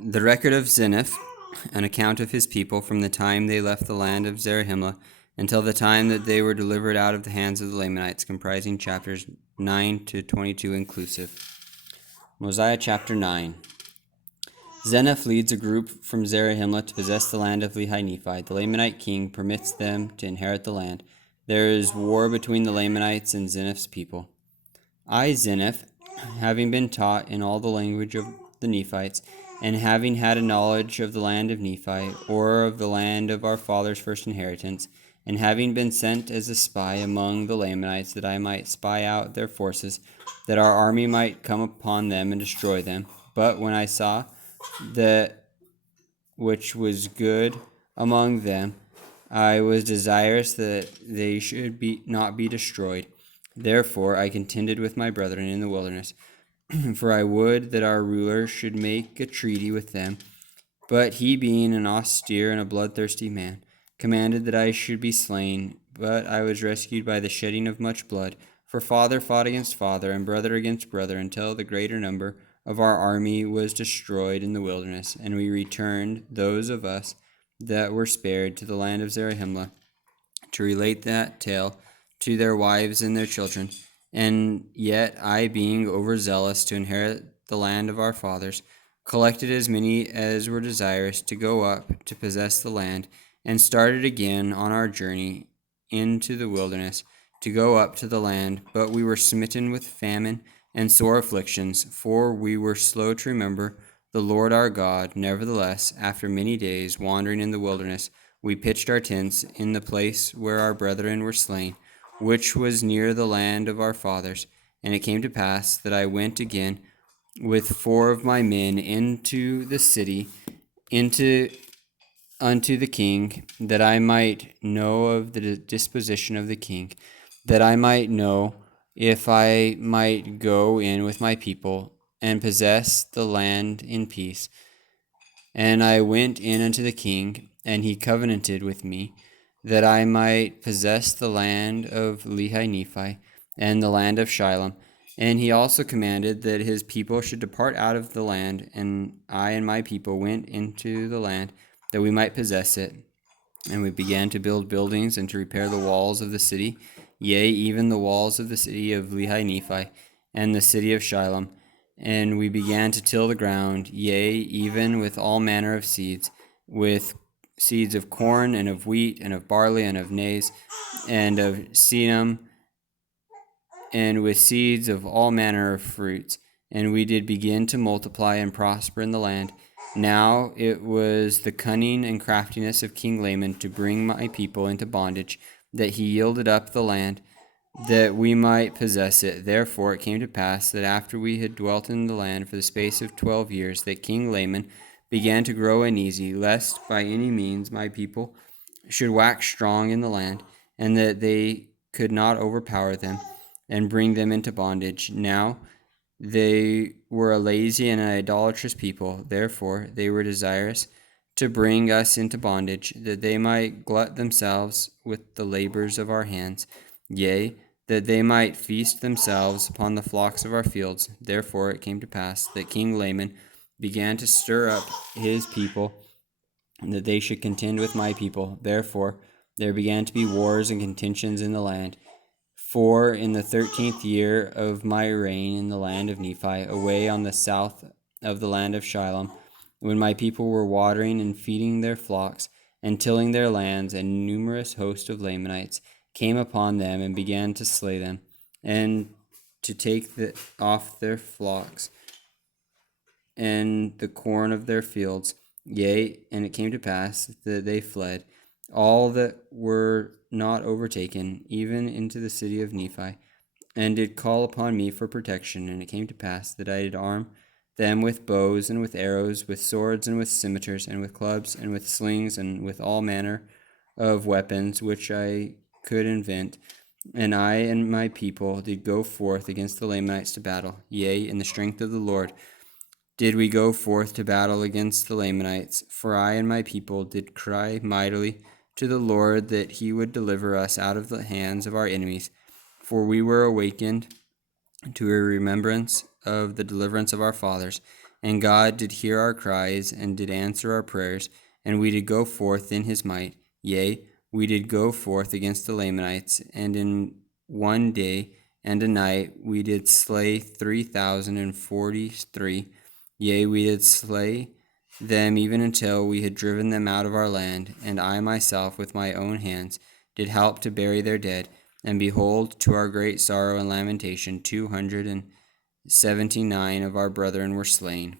The record of Zeniff, an account of his people from the time they left the land of Zarahemla until the time that they were delivered out of the hands of the Lamanites, comprising chapters 9 to 22 inclusive. Mosiah chapter 9. Zeniff leads a group from Zarahemla to possess the land of Lehi-Nephi. The Lamanite king permits them to inherit the land. There is war between the Lamanites and Zeniff's people. I, Zeniff, having been taught in all the language of the Nephites, and having had a knowledge of the land of Nephi, or of the land of our father's first inheritance, and having been sent as a spy among the Lamanites, that I might spy out their forces, that our army might come upon them and destroy them. But when I saw that which was good among them, I was desirous that they should not be destroyed. Therefore I contended with my brethren in the wilderness, for I would that our ruler should make a treaty with them. But he, being an austere and a bloodthirsty man, commanded that I should be slain. But I was rescued by the shedding of much blood, for father fought against father, and brother against brother, until the greater number of our army was destroyed in the wilderness, and we returned, those of us that were spared, to the land of Zarahemla, to relate that tale to their wives and their children. And yet I, being overzealous to inherit the land of our fathers, collected as many as were desirous to go up to possess the land, and started again on our journey into the wilderness to go up to the land. But we were smitten with famine and sore afflictions, for we were slow to remember the Lord our God. Nevertheless, after many days wandering in the wilderness, we pitched our tents in the place where our brethren were slain, which was near the land of our fathers. And it came to pass that I went again with 4 of my men into the city, unto the king, that I might know of the disposition of the king, that I might know if I might go in with my people and possess the land in peace. And I went in unto the king, and he covenanted with me, that I might possess the land of Lehi-Nephi and the land of Shilom. And he also commanded that his people should depart out of the land, and I and my people went into the land, that we might possess it. And we began to build buildings and to repair the walls of the city, yea, even the walls of the city of Lehi-Nephi and the city of Shilom. And we began to till the ground, yea, even with all manner of seeds, with seeds of corn and of wheat and of barley and of maize and of senum, and with seeds of all manner of fruits. And we did begin to multiply and prosper in the land. Now it was the cunning and craftiness of King Laman to bring my people into bondage, that he yielded up the land, that we might possess it. Therefore it came to pass that after we had dwelt in the land for the space of 12 years, that King Laman began to grow uneasy, lest by any means my people should wax strong in the land, and that they could not overpower them and bring them into bondage. Now they were a lazy and an idolatrous people. Therefore they were desirous to bring us into bondage, that they might glut themselves with the labors of our hands, yea, that they might feast themselves upon the flocks of our fields. Therefore it came to pass that King Laman began to stir up his people, and that they should contend with my people. Therefore there began to be wars and contentions in the land. For in the 13th year of my reign in the land of Nephi, away on the south of the land of Shilom, when my people were watering and feeding their flocks and tilling their lands, a numerous host of Lamanites came upon them and began to slay them, and to take off their flocks and the corn of their fields. Yea, and it came to pass that they fled, all that were not overtaken, even into the city of Nephi, and did call upon me for protection. And it came to pass that I did arm them with bows and with arrows, with swords and with scimitars, and with clubs and with slings, and with all manner of weapons which I could invent. And I and my people did go forth against the Lamanites to battle. Yea, in the strength of the Lord did we go forth to battle against the Lamanites. For I and my people did cry mightily to the Lord that he would deliver us out of the hands of our enemies. For we were awakened to a remembrance of the deliverance of our fathers, And God did hear our cries, and did answer our prayers, and we did go forth in his might. Yea, we did go forth against the Lamanites, and in one day and a night we did slay 3,043. Yea, we did slay them even until we had driven them out of our land, and I myself with my own hands did help to bury their dead. And behold, to our great sorrow and lamentation, 279 of our brethren were slain.